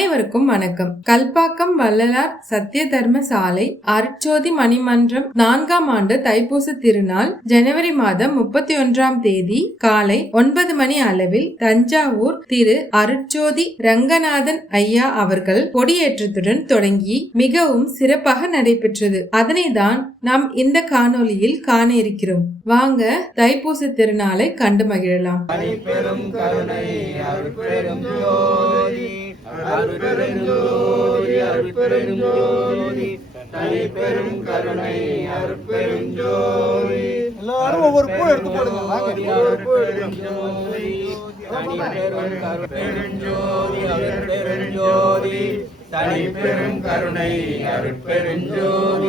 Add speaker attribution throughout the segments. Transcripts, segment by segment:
Speaker 1: அனைவருக்கும் வணக்கம். கல்பாக்கம் வள்ளலார் சத்திய தர்ம சாலை அருட்சோதி மணிமன்றம் நான்காம் ஆண்டு தைப்பூச திருநாள் ஜனவரி மாதம் முப்பத்தி ஒன்றாம் தேதி காலை ஒன்பது மணி அளவில் தஞ்சாவூர் திரு அருட்சோதி ரங்கநாதன் ஐயா அவர்கள் கொடியேற்றத்துடன் தொடங்கி மிகவும் சிறப்பாக நடைபெற்றது. அதனை தான் நாம் இந்த காணொளியில் காண இருக்கிறோம். வாங்க தைப்பூச திருநாளை கண்டு மகிழலாம்.
Speaker 2: பெரும் கருணை அருட்பெரும் அருட்பெரும் ஜோதி தனி பெரும் கருணை அருட்பெரும் ஜோதி
Speaker 3: எல்லாரும் ஒவ்வொரு பூ எடுத்து போடுங்க. வாங்க.
Speaker 2: கருட்பெரும் ஜோதி அருட்பெரும் ஜோதி தனி பெரும் கருணை அருட்பெரும் ஜோதி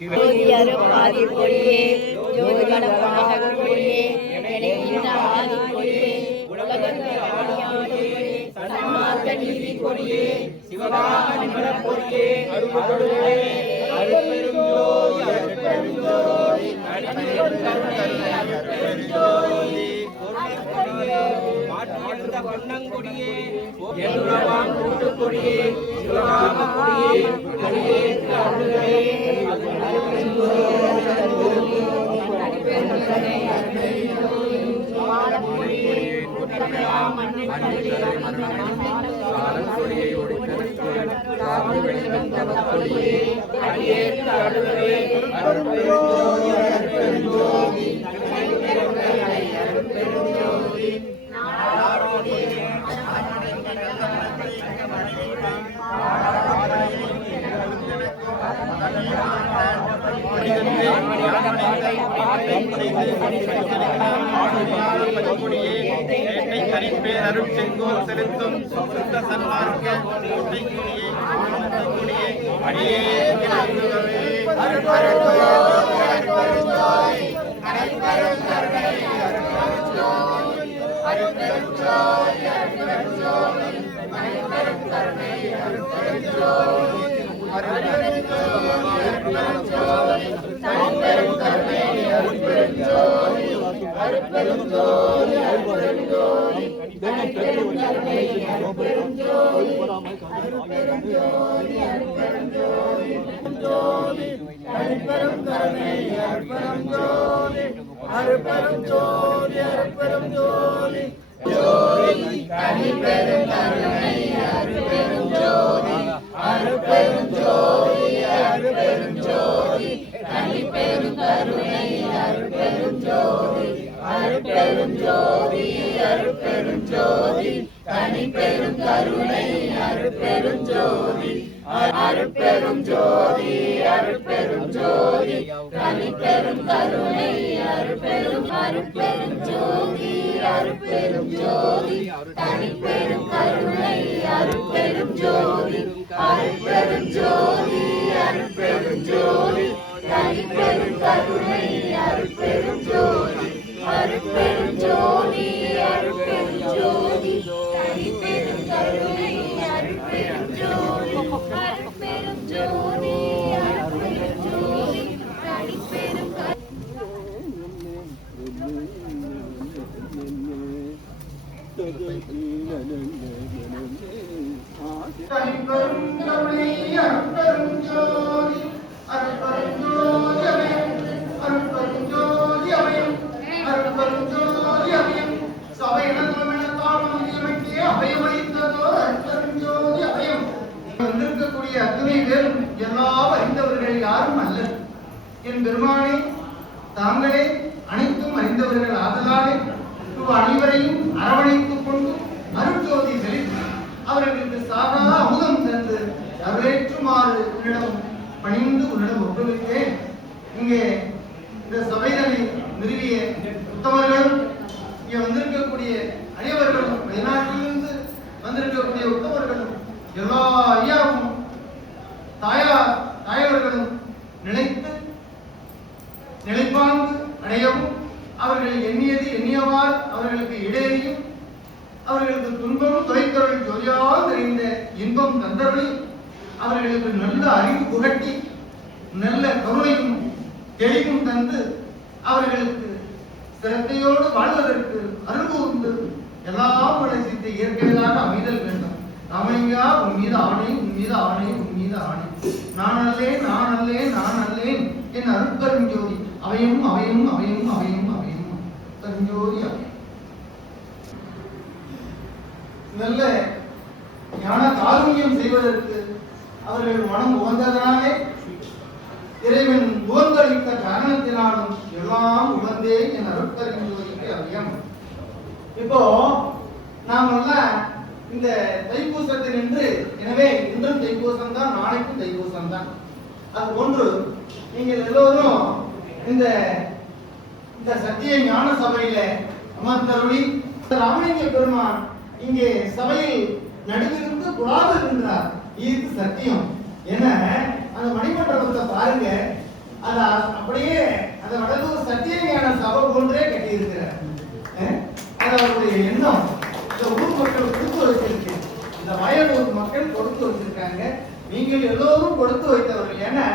Speaker 2: ஜோதி
Speaker 4: ஜோதியரு பாதி கொடியே ஜோதி கடவுளாக கொடியே நினைக்கின்ற ஆதி கொடியே உலகத்து ஆடியாடியே சன்மார்க்க
Speaker 3: அருள் செங்கோல் செலுத்தும் சுத்த சன்மார்க்க அடியே.
Speaker 2: அருட்பெரும் ஜோதி அருட்பெரும் ஜோதி அருட்பெரும் ஜோதி அருட்பெரும் ஜோதி தனிப்பெரும் கருணை அருட்பெரும் அருட்பெரும் ஜோதி அருட்பெரும் ஜோதி தனிப்பெரும் கருணை அருட்பெரும் ஜோதி அருட்பெரும் ஜோதி அருட்பெரும் ஜோதி தனிப்பெரும் கருணை அருட்பெரும் ஜோதி அருட்பெரும் ஜோதி அருட்பெரும் ஜோதி தனிப்பெரும் கருணை அருட்பெரும் ஜோதி அருட்பெரும் ஜோதி. அருட்பெரும் ஜோதி தனிப்பெரும் கருணை
Speaker 5: അരുപ്പെരും
Speaker 2: ജ്യോതി അരുപ്പെരും ജ്യോതി. തരിപ്പെരും കരുണൈ അരുപ്പെരും ജ്യോതി. അരുപ്പെരും ജ്യോതി അരുപ്പെരും ജ്യോതി.
Speaker 5: തരിപ്പെരും അരുപ്പെരും ജ്യോതി. അരുപ്പെരും ജ്യോതി. அத்துணை வேறும் எல்லாம் அறிந்தவர்கள் யாரும் அல்ல. என் பெருமானே தாங்களே அனைத்தும் அறிந்தவர்கள் ஆதலாலே இவ் அனைவரையும் அரவணைத்துக் கொண்டு அருட்ஜோதி செலுத்தி அவர்களுக்கு சாகா அமுதம் தந்து அருளேற்றுமாறு உன்னிடம் பணிந்து உன்னிடம் ஒப்புவித்தேன். இங்கே அடையவும் அவர்களை எண்ணியது எண்ணியவாறு அவர்களுக்கு இடையேயும் அவர்களுக்கு துன்பமும் துறைத்தவர்கள் ஜொலியாக தெரிந்த இன்பம் தந்தவர்கள் அவர்களுக்கு நல்ல அறிவு புகட்டி நல்ல கருணையும் தெளிவும் தந்து அவர்களுக்கு சிரத்தையோடு வாழ்வதற்கு அனுபவித்து எல்லாம் சித்த இயற்கையிலாக அமைதல் வேண்டும். ராமலிங்கா உன் மீது ஆணை உன் மீது ஆணை உன் மீது ஆணை. நான் அல்லேன் நான் அல்லேன் நான் அல்லேன். என் அருட்கரும் ஜோதி அவையும் அவையும் அவையும் அவையும் அவையும் தஞ்சோதி அவை நல்ல ஞான காருண்யம் செய்வதற்கு அவர்கள் மனம் உகந்ததனாலே இறைவன் உகந்தளித்த காரணத்தினாலும் எல்லாம் உகந்தே என் அருட்பெருஞ்சோதிக்கு அவையம் இப்போ நாமெல்லாம் இந்த தைப்பூசத்தில் நின்று எனவே இன்றும் தைப்பூசம் தான் நாளைக்கும் தைப்பூசம் தான் அது ஒன்று நீங்கள் எல்லோரும் இந்த இந்த சத்திய ஞான சபையில அமர்ந்தருளி ராமலிங்க பெருமான் இங்கே சபையில் நடுவிருந்து குழாவுகின்றார் இது சத்தியம். என்ன? அந்த மணிமண்டபத்தை பாருங்க. அத அப்படியே அந்த வடலூர் சத்திய ஞான சபை போன்றே கட்டியிருக்கிறார். அஹ், அது அவருடைய எண்ணம். இந்த ஊர் மக்கள் கொடுத்து வச்சிருக்கு. இந்த வயலூர் மக்கள் கொடுத்து வச்சிருக்காங்க. நீங்கள் எல்லோரும் கொடுத்து வைத்தவர்கள். ஏன்னா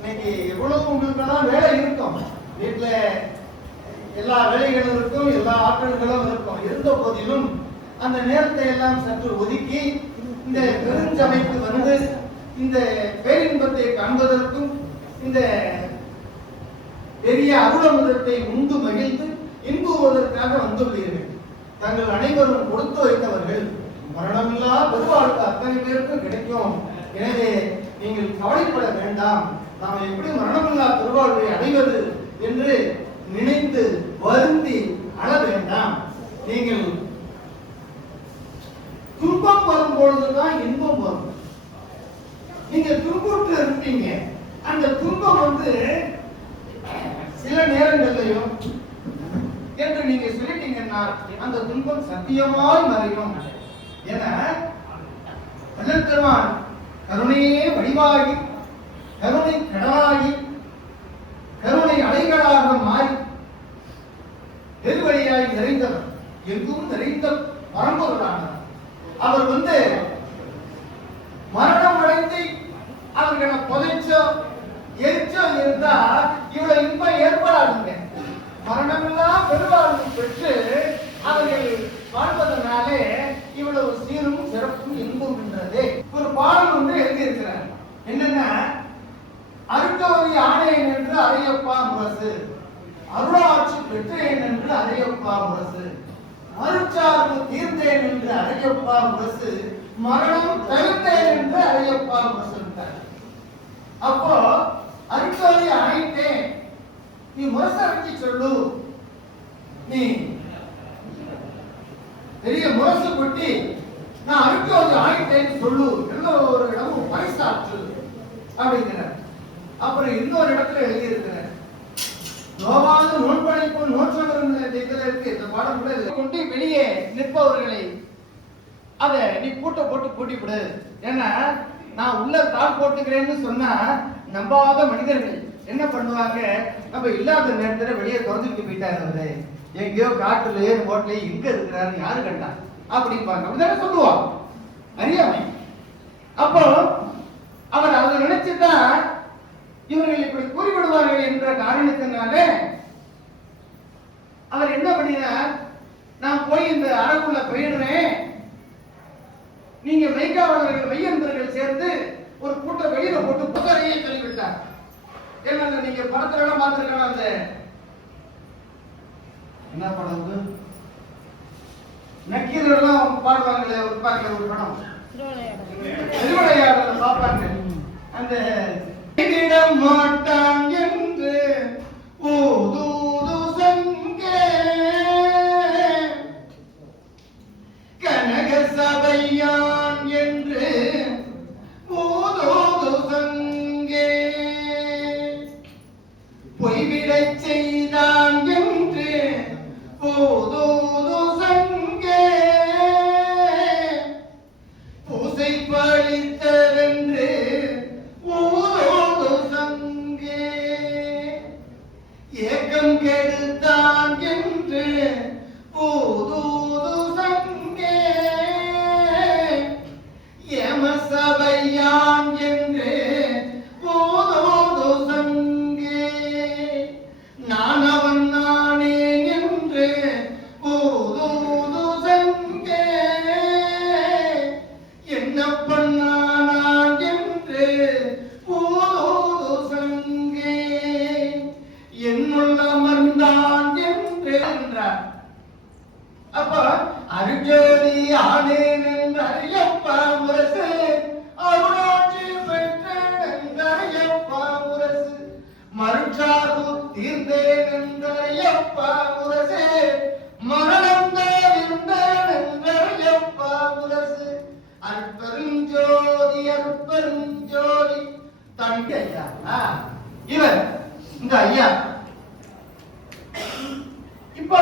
Speaker 5: இன்னைக்கு எவ்வளவு உங்களுக்கெல்லாம் வேலை இருக்கும். வீட்டுல எல்லா வேலைகளும் இருக்கும் எல்லா ஆற்றல்களும் இருக்கும். இருந்த போதிலும் அந்த நேரத்தை எல்லாம் சற்று ஒதுக்கி இந்த பெருஞ்சபைக்கு வந்து இந்த பேரின்பத்தை காண்பதற்கும் இந்த பெரிய அருளமுதத்தை உண்டு மகிழ்ந்து இன்புவதற்காக வந்துள்ளீர்கள். தங்கள் அனைவரும் கொடுத்து வைத்தவர்கள் மரணமில்லா பெருவாழ்வு அத்தனை பேருக்கும் கிடைக்கும். எனவே நீங்கள் கவலைப்பட வேண்டாம். நாம் எப்படி மரணமில்லா பெருவாழ்வை அடைவது என்று நினைத்து வருந்தி அழ வேண்டாம். நீங்கள் துன்பம் வரும் பொழுதுதான் இன்பம் வரும். நீங்க துன்பத்துல இருப்பீங்க. அந்த துன்பம் வந்து சில நேரங்கள்லயும் என்று நீங்க சொல்லிட்டீங்கன்னா அந்த துன்பம் சத்தியமாய் மறையும். என வள்ளல் பெருமான் கருணையே வடிவாகி கருணை கடலாகி கருணை அலைகளாக மாறி பெருவழியாய் நிறைந்தவர். எங்கும் நிறைந்த பரம்பொருளானவர் அவர் வந்து மரணம் அடைந்து அவர்களை புதைச்சோ எரிச்சோ இருந்தா இவ்வளவு இன்பம் ஏற்படாதுங்க மரணமெல்லாம் பெருவாழ்வு பெற்று அவர்கள் வாழ்வதனாலே இவ்வளவு சீரும் சிறப்பும் இன்புகின்றது ஒரு பாடல் ஒன்று எழுதியிருக்கிறார் என்னன்னா அருட்டவரி ஆணையன் என்று அறையப்பா முரசு அருளாட்சி பெற்றேன் என்று அறையப்பா முரசு மறுச்சார்பு தீர்ந்தேன் என்று அறையப்பா முரசு மரணம் தவிர்த்தேன் என்று அறையப்பா முரசு அப்போ அருட்சோதி அணைத்தேன் நீ முரசரைச்சி சொல்லு நீ பெரிய முரசு கொட்டி நான் அருட்சோதி ஆயிட்டேன்னு சொல்லு எல்லா ஒரு இடமும் பரிசாற்று அப்படிங்கிறார் அப்புறம் இன்னொரு இடத்துல எழுதியிருக்கிறார். நோவாத நோன்படைப்பு நோற்றவரும் இதுல இருக்கு. இந்த பாடம் கூட கொண்டு வெளியே நிற்பவர்களை அதை நீ கூட்ட போட்டு கூட்டி விடு ஏன்னா நான் உள்ள தாள் போட்டுக்கிறேன்னு சொன்னா நம்பாத மனிதர்கள் என்ன பண்ணுவாங்க? நம்ம இல்லாத நேரத்துல வெளியே திறந்துட்டு போயிட்டாரு அவரு. எங்கேயோ காட்டுலயோ ரோட்லயே எங்க இருக்கிறாரு? யாரு கண்டா? அப்படிம்பாங்க. அப்படிதானே சொல்லுவான். அறியாமை. அப்போ அவர் அதை நினைச்சுதான் இவர்கள் இப்படி கூறிவிடுவார்கள் என்ற காரணத்தினால அவர் என்ன பண்ணினார்? நான் போய் இந்த அறக்குள்ள போயிடுறேன் நீங்க மெய்காவலர்கள் மெய்யந்தர்கள் சேர்ந்து ஒரு கூட்ட வெளியில போட்டு புதரையே சொல்லிவிட்டார். ஏன்னா நீங்க படத்துல எல்லாம் பார்த்திருக்கலாம் அந்த என்ன படம் அது? பாடுவாங்களே ஒரு பாக்கல ஒரு படம். திருவிளையாடல. பார்ப்பாங்க அந்த விட மாட்டான்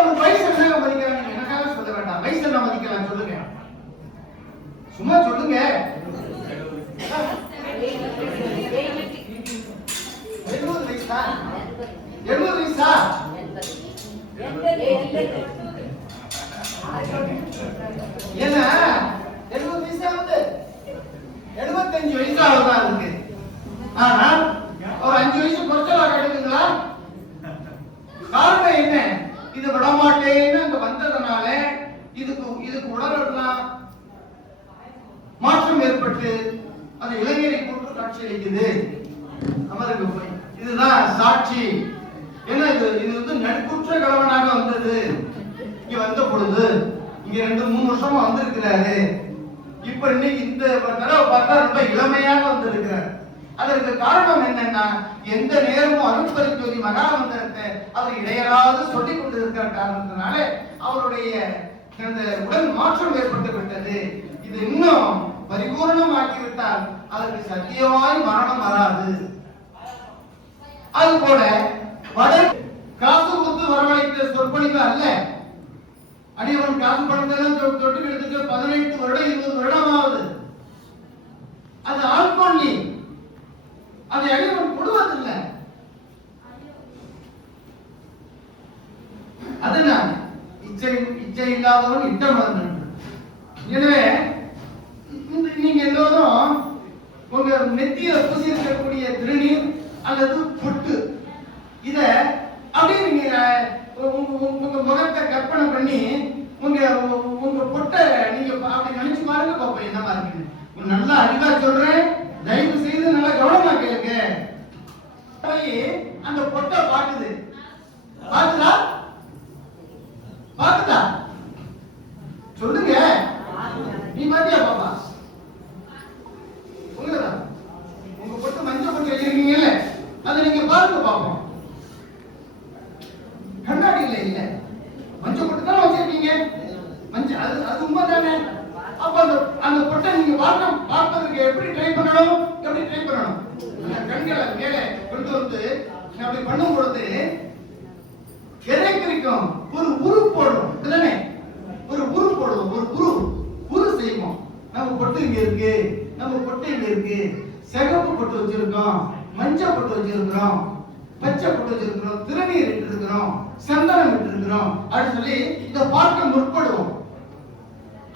Speaker 5: அவங்க வயசு என்ன மதிக்கிறாங்க எனக்காக சொல்ல வேண்டாம். வயசு என்ன மதிக்கலாம் சொல்லுங்க. சும்மா சொல்லுங்க எழுபது வயசா எழுபது வயசா ஏன்னா எழுபது வயசா வந்து எழுபத்தஞ்சு வயசு அவ்வளவுதான் இருக்கு ஆனா ஒரு அஞ்சு வயசு குறைச்சலா கிடைக்குங்களா காரணம் என்ன இது விடமாட்டேன்னு அங்க வந்ததுனால இதுக்கு இதுக்கு உடலாம் மாற்றம் ஏற்பட்டு அந்த இளைஞரை போட்டு காட்சி அளிக்குது அமருக்கு போய் இதுதான் சாட்சி என்ன இது இது வந்து நட்புற்ற கலவனாக வந்தது இங்க வந்த பொழுது இங்க ரெண்டு மூணு வருஷமா வந்திருக்கிறாரு இப்ப இன்னைக்கு இந்த தடவை பார்த்தா ரொம்ப இளமையாக வந்திருக்கிறார். அதற்கு காரணம் என்னன்னா எந்த நேரமும் அருட்பரிஜோதி மகாமந்திரத்தை அவர் இடையராது சொல்லிக் கொண்டிருக்கிற காரணத்தினால அவருடைய அந்த உடல் மாற்றம் ஏற்பட்டு விட்டது. இது இன்னும் பரிபூர்ணமாக்கிவிட்டால் அதற்கு சத்தியமாய் மரணம் வராது. அது போல வட காசு கொடுத்து வரவழைத்த சொற்பொழிவு அல்ல. அடியவன் காசு பணத்தெல்லாம் தொட்டு கிட்டத்தட்ட பதினெட்டு வருடம் இருபது வருடம் ஆகுது அது ஆட்கொள்ளி அதை அடியவன் கொடுவதில்லை. அதுதான் இச்சை இச்சை இல்லாதவன் இட்டமன் எனவே இந்த- நீங்க எல்லோரும் உங்க நெத்திய பூசி இருக்கக்கூடிய திருநீர் அல்லது பொட்டு இத அப்படியே நீங்க உங்க- உங்க- முகத்தை கற்பனை பண்ணி உங்க உங்க- பொட்டை நீங்க அப்படி நினைச்சு பாருங்க பாப்பா என்னமா இருக்குன்னு. நல்லா அறிவா சொல்றேன். தயவு செய்து நல்லா கவனமா கேளுங்க. போய் அந்த பொட்டை பாக்குது பாக்குதா. பாக்குதா சொல்லுங்க நீ பாத்தியா பாப்பா உங்களதா உங்க பொட்டு மஞ்சள் பொட்டு வச்சிருக்கீங்கல்ல அதை நீங்க பாருங்க பாப்போம் கண்ணாடி இல்ல இல்ல மஞ்சள் பொட்டு தான் வச்சிருக்கீங்க மஞ்சள் அது அது உண்மை தானே அப்ப அந்த அந்த பொட்டை நீங்க பார்க்க பார்ப்பதற்கு எப்படி ட்ரை பண்ணணும் எப்படி ட்ரை பண்ணணும் அந்த கண்களை மேலே கொண்டு வந்து அப்படி பண்ணும் பொழுது எதை குறிக்கும் ஒரு உரு போடும் இல்லனே ஒரு உரு போடுவோம் ஒரு உரு உரு செய்வோம் நம்ம பொட்டு இங்க இருக்கு. நம்ம பொட்டு இங்க இருக்கு. சிகப்பு பொட்டு வச்சிருக்கோம் மஞ்சள் பொட்டு வச்சிருக்கிறோம். பச்சை பொட்டு வச்சிருக்கிறோம். திருநீர் இட்டு இருக்கிறோம் சந்தனம் இட்டு இருக்கிறோம் அப்படின்னு சொல்லி இதை பார்க்க முற்படுவோம்.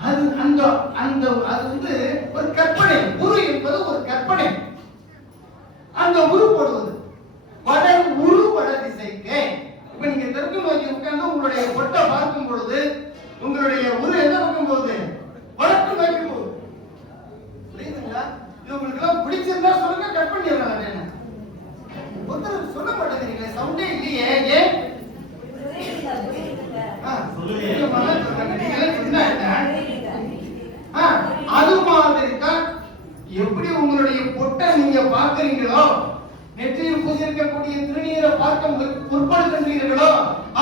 Speaker 5: அது அந்த அந்த அது வந்து ஒரு கற்பனை. உரு என்பது ஒரு கற்பனை. அந்த உரு போடுவது. வட உரு வட திசைக்கு. இப்ப நீங்க தெற்கு நோக்கி உட்கார்ந்து உங்களுடைய பொட்டை பார்க்கும் பொழுது உங்களுடைய உரு என்ன பக்கம் போகுது வடக்கு நோக்கி போகுது. புரியுதுங்களா இது உங்களுக்கு எல்லாம் பிடிச்சிருந்தா சொல்லுங்க கட் பண்ணிடுறேன் என்ன ஒருத்தர் சொல்ல மாட்டேங்கிறீங்களே சவுண்டே இல்லையே ஏன் அது மாதிரி தான் எப்படி உங்களுடைய பொட்டை நீங்க பாக்குறீங்களோ நெற்றியில் பூசிருக்கக்கூடிய திருநீரை பார்க்க முற்- முற்படுகின்றீர்களோ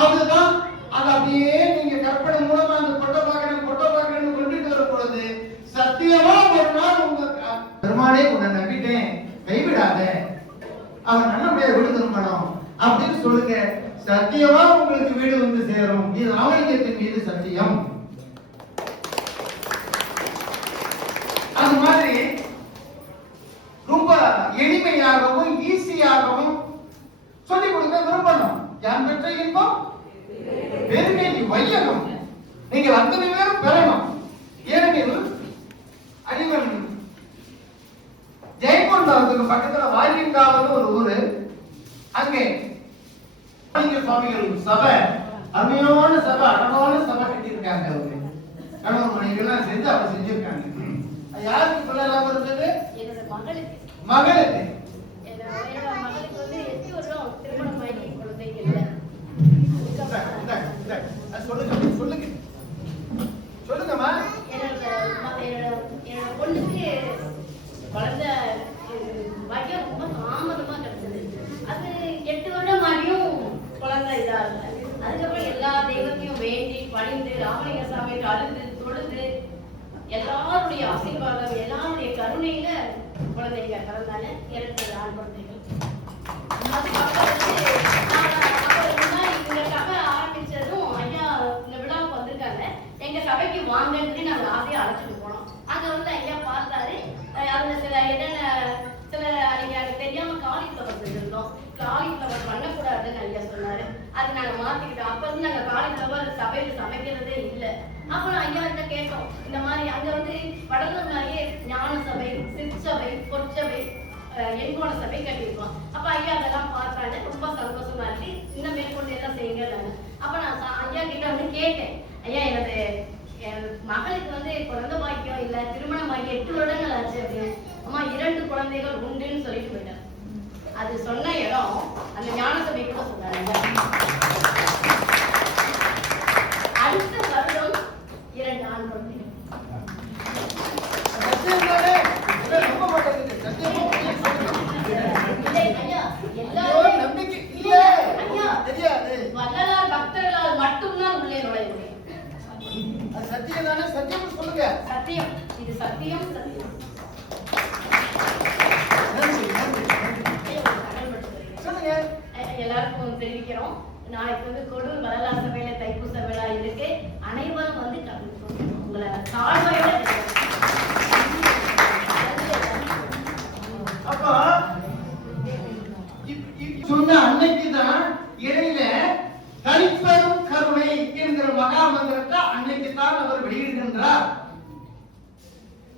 Speaker 5: அதுதான் அது அப்படியே நீங்க கற்பனை மூலமா அந்த பொட்டை பார்க்கணும் பொட்டை பார்க்கணும்னு கொண்டுட்டு வரும் பொழுது சத்தியமா ஒரு நாள் உங்க க- பெருமானே உன்னை நம்பிட்டேன் கைவிடாத அவன் நல்லபடியா வீடு திரும்பணும் அப்படின்னு சொல்லுங்க. சத்தியமா உங்களுக்கு வீடு வந்து சேரும் இது ராமலிங்கத்தின் மீது சத்தியம் அது மாதிரி ரொம்ப எளிமையாகவும் ஈஸியாகவும் சொல்லிக் கொடுக்க விரும்பணும் யான் பெற்ற இன்பம் பெருமை வையகம் நீங்கள் அத்தனை பேரும் பெறணும் ஏனெனில் அடிவன் ஜெயங்கொண்டாவுக்கு பக்கத்துல வாய்க்காவது ஒரு ஊரு அங்கே ராமலிங்க சுவாமிகள் சபை அருமையான சபை அழகான சபை கட்டியிருக்காங்க அவரு கணவன் மனைவிகள்லாம் சேர்ந்து அவர் செஞ்சிருக்காங்க யாருக்கு பிள்ளை இல்லாம இருந்தது?
Speaker 4: மகளுக்கு.
Speaker 5: மகளுக்கு.
Speaker 4: என்னோட என்னோட மகளுக்கு வந்து எட்டு வருடம் திருமணம் ஆகி குழந்தைங்க இல்லை
Speaker 5: இந்தா, இந்தா, இந்தா. அது சொல்லுங்க சொல்லுங்க சொல்லுங்கம்மா
Speaker 4: என்னோட ம- என்னோட என்னோட பொண்ணுக்கு குழந்தை அஹ், பாக்கியம் ரொம்ப தாமதமா கிடைச்சது அது எட்டு வருடம் ஆகியும் குழந்தை இதாகல எல்லாருடைய ஆசீர்வாதம் எல்லாருடைய கருணையில குழந்தைங்க பிறந்தாங்க இரண்டு ஆண் குழந்தைகள். ஆரம்பிச்சதும் ஐயா இந்த விழாவுக்கு வந்திருக்காங்க. எங்க சபைக்கு வாங்கன்னு நாங்க ஆசையா அழைச்சிட்டு போனோம். அங்க வந்து ஐயா பார்த்தாரு அஹ் அதுல சில என்னென்ன சில அன்னைக்கு எனக்கு தெரியாம காலிஃப்ளவர் செஞ்சிருந்தோம். காலிஃப்ளவர் பண்ணக்கூடாதுன்னு ஐயா சொன்னாரு. அது நாங்க மாத்திக்கிட்டோம். அப்ப இருந்து நாங்க காலிஃப்ளவர் சபையில சமைக்கிறதே இல்லை. அப்புறம் ஐயா கிட்ட கேட்டோம் இந்த மாதிரி அங்க வந்து வடலூர் ஞான சபை சிற்சபை பொற்சபை எங்கோண சபை கட்டியிருக்கோம். அப்ப ஐயா அதெல்லாம் பார்த்தாங்க ரொம்ப சந்தோஷமா இருக்கு. இந்த மேற்கொண்டு எல்லாம் செய்யுங்க அப்ப நான் ஐயா கிட்ட வந்து கேட்டேன். ஐயா எனது என் மகளுக்கு வந்து குழந்தை பாக்கியம் இல்ல திருமணம் ஆகி எட்டு வருடங்கள் ஆச்சு அப்படின்னு. அம்மா இரண்டு குழந்தைகள் உண்டுன்னு சொல்லிட்டு போயிட்டார் அது சொன்ன இடம் அந்த ஞான சபை கூட சொன்னாரு ஐயா. அடுத்த வருடம் இரண்டு ஆண் குழந்தைகள்
Speaker 5: சத்தியம் தானே? இதை நம்ப மாட்டேங்குது. சத்தியமா உண்மையை சொல்லுங்க.
Speaker 4: இல்லை, ஐயா
Speaker 5: ஐயோ,
Speaker 4: எல்லாரும்
Speaker 5: நம்பிக்கை இல்லை.
Speaker 4: ஐயா
Speaker 5: தெரியாது
Speaker 4: வள்ளலார் பக்தர்களால்
Speaker 5: சத்தியம் தானே? சத்தியம் சொல்லுங்க.
Speaker 4: சத்தியம். இது சத்தியம் எல்லாருக்கும் தெரிவிக்கிறோம். நாளைக்கு வந்து கொடூர் வரலாறு சபையில தைப்பூச விழா இருக்கு. அனைவரும் வந்து உங்களை தாழ்மையோட
Speaker 5: சொன்ன அன்னைக்குதான் இடையில தனிப்பெரும் கருணை என்கிற மகா மந்திரத்தை அன்னைக்கு தான் அவர் வெளியிடுகின்றார்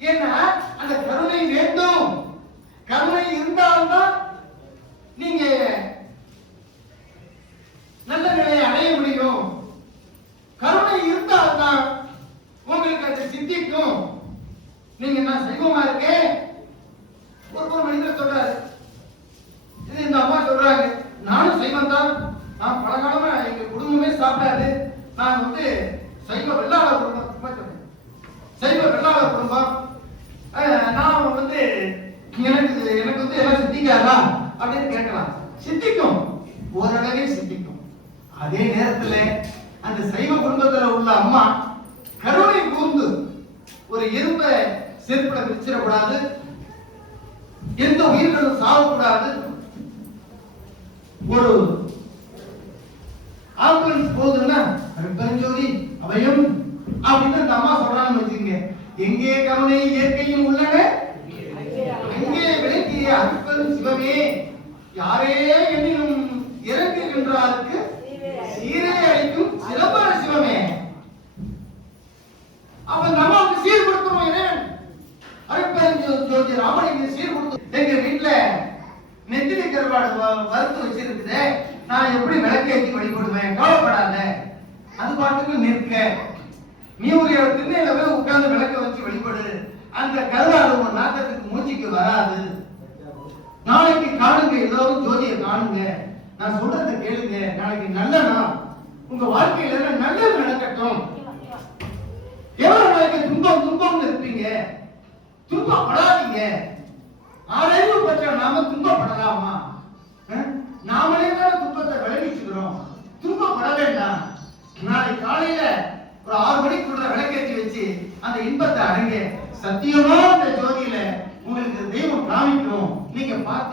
Speaker 5: ஏன்னா அந்த கருணை வேண்டும். கருணை இருந்தால்தான் நீங்க நல்ல நிலையை அடைய முடியும். கருணை இருந்தால்தான் உங்களுக்கு அது சித்திக்கும். நீங்க நான் சைவமா இருக்கேன்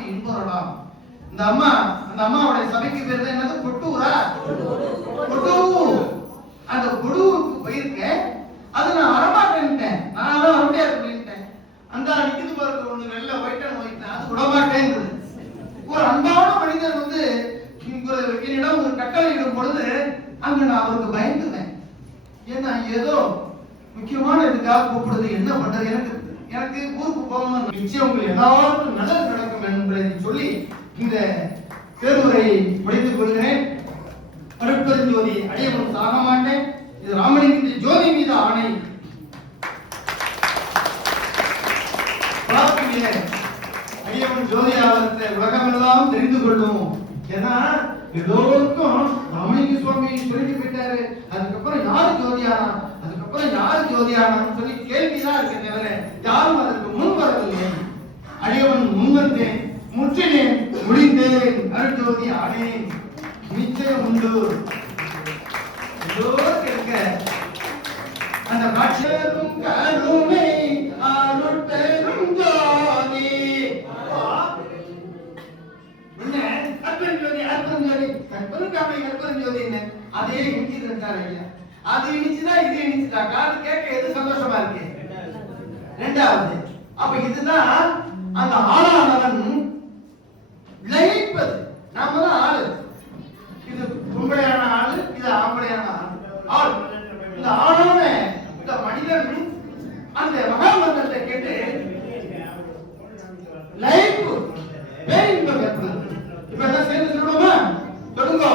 Speaker 5: பார்த்து இன்புறலாம் இந்த அம்மா அந்த அம்மாவுடைய சபைக்கு பேர் தான் என்னது? கொட்டூரா? கொட்டூர் அந்த கொடூருக்கு போயிருக்கேன் அது நான் வரமாட்டேன்ட்டேன். நான் தான் வரமுடியாது சொல்லிட்டேன் அந்த நிக்குது பாருங்க ஒண்ணு வெள்ள ஒயிட் அண்ட் அது விடமாட்டேங்குது ஒரு அன்பான மனிதர் வந்து என்னிடம் ஒரு கட்டளை இடும் பொழுது அங்க நான் அவருக்கு பயந்துவேன். ஏன்னா ஏதோ முக்கியமான இதுக்காக கூப்பிடுறது என்ன பண்றது? எனக்கு எனக்கு ஊருக்கு போகணும் நிச்சயம் உங்களுக்கு ஏதாவது நல்லது நடக்கும். என்பதை சொல்லி இந்த தேர்வுரையை முடித்துக் கொள்கிறேன். அருட்பெருஞ்சோதி அடையவன் சாக மாட்டேன். இது ராமலிங்க ஜோதி மீது ஆணை. அடியவன் ஜோதி ஆவரத்தை உலகமெல்லாம் தெரிந்து கொள்ளும். ஏன்னா எல்லோருக்கும் ராமலிங்க சுவாமி சொல்லிட்டு போயிட்டாரு. அதுக்கப்புறம் யார் ஜோதியானா? அதுக்கப்புறம் யார் ஜோதியானான்னு சொல்லி கேள்விதான் இருக்கு தவிர யாரும் அதற்கு முன் வரவில்லை. அடியவன் முன்வந்தேன் முற்றினேன் முடிந்தேன் அருட்ஜோதி ஆனேன். நிச்சயம் உண்டு. கேட்க அந்த காட்சியும் கருமை அருட்பெரும் ஜோதி. அற்பன் ஜோதி அற்பன் ஜோதி. கற்பருக்காமை கற்பன் ஜோதி அதே இனிச்சு அது இனிச்சுதா இது இனிச்சுதா காது கேட்க எது சந்தோஷமா இருக்கு? ரெண்டாவது. அப்ப இதுதான் அந்த ஆளானவன் லயிப்பது நாம தான் ஆளு. இது பொம்பளையான ஆளு இது ஆம்பளையான ஆளு. ஆள். இந்த ஆளான இந்த மனிதன் அந்த மகாமந்திரத்தை கேட்டு லயிப்பு பேரின்பம் ஏற்படுது இப்ப என்ன சேர்ந்து சொல்லுவோமா? சொல்லுங்க.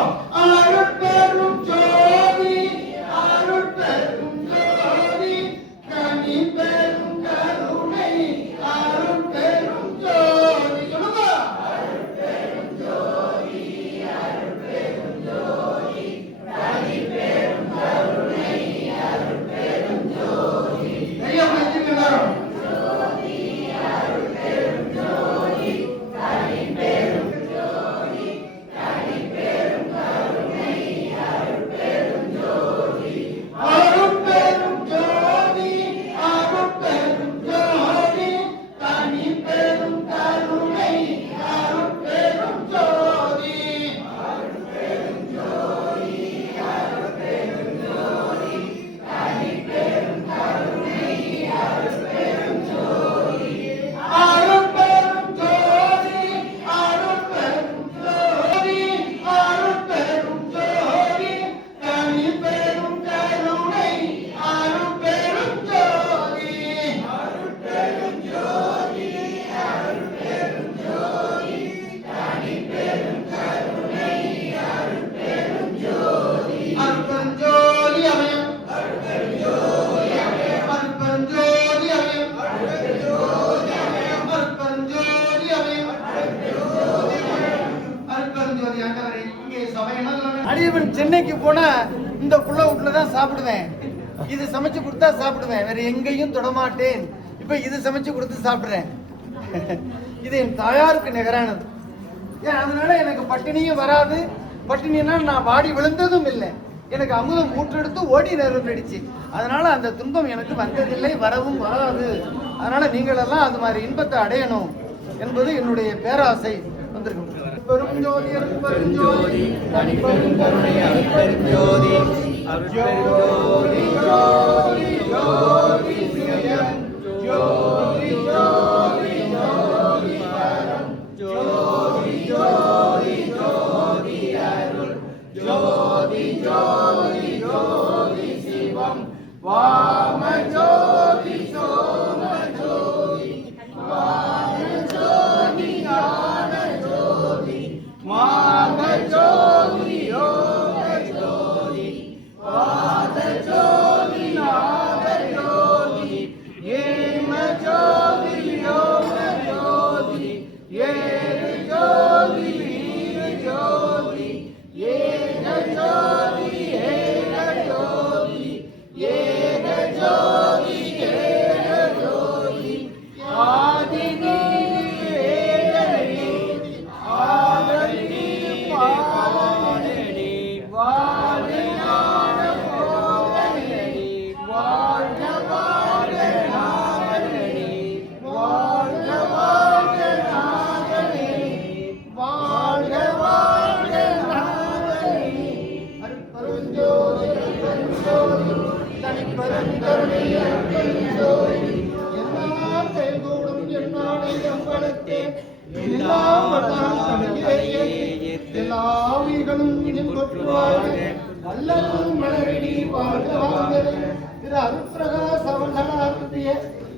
Speaker 5: இது சமைச்சு கொடுத்தா சாப்பிடுவேன். வேற எங்கேயும் தொடமாட்டேன் இப்ப இது சமைச்சு கொடுத்து சாப்பிடுறேன். இது என் தாயாருக்கு நிகரானது. ஏன் அதனால எனக்கு பட்டினியும் வராது. பட்டினினா நான் வாடி விழுந்ததும் இல்லை. எனக்கு அமுதம் ஊற்றெடுத்து ஓடி நிரம்பிடுச்சு அதனால அந்த துன்பம் எனக்கு வந்ததில்லை வரவும் வராது. அதனால நீங்கள் எல்லாம் அது மாதிரி இன்பத்தை அடையணும் என்பது என்னுடைய பேராசை. வந்திருக்கும். பெரும் ஜோதி அருட்பெரும் ஜோதி தனிப்பெரும் கருணை அருட்பெரும் ஜோதி ஜோதி ஜோதி ஜோதி சிவம் ஜோதி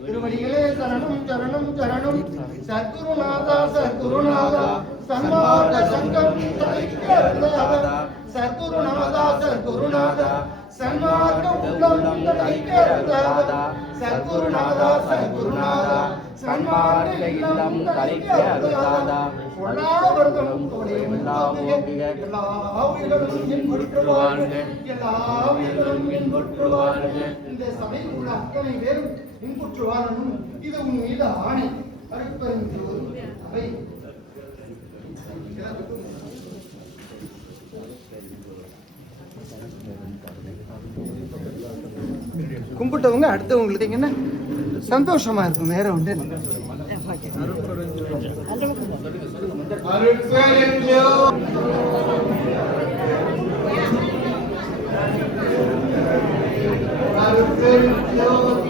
Speaker 5: திருவடிகளே சரணம் சரணம் சரணம் சத்குருநாதா சத்குருநாதா சன்மார்க்க சங்கம் தலைக்கிறதா சத்குருநாதா சத்குருநாதா சன்மார்க்க உள்ளம் தலைக்கிறதா சத்குருநாதா சத்குருநாதா சன்மார்க்க இல்லம் தலைக்கிறதா பொல்லாவர்களும் கொலை எல்லா உயிர்களும் இன்புற்றுவார்கள் எல்லா உயிர்களும் இன்புற்றுவார்கள் இந்த சபையில் உள்ள அத்தனை பேரும் இன்புற்றுவார்களும் இது உன் மீது ஆணை அருட்பெருஞ்சோதி அவை சாப்பிட்டவங்க அடுத்தவங்களுக்கு என்ன சந்தோஷமா இருக்கும் வேற ஒன்று Thank you.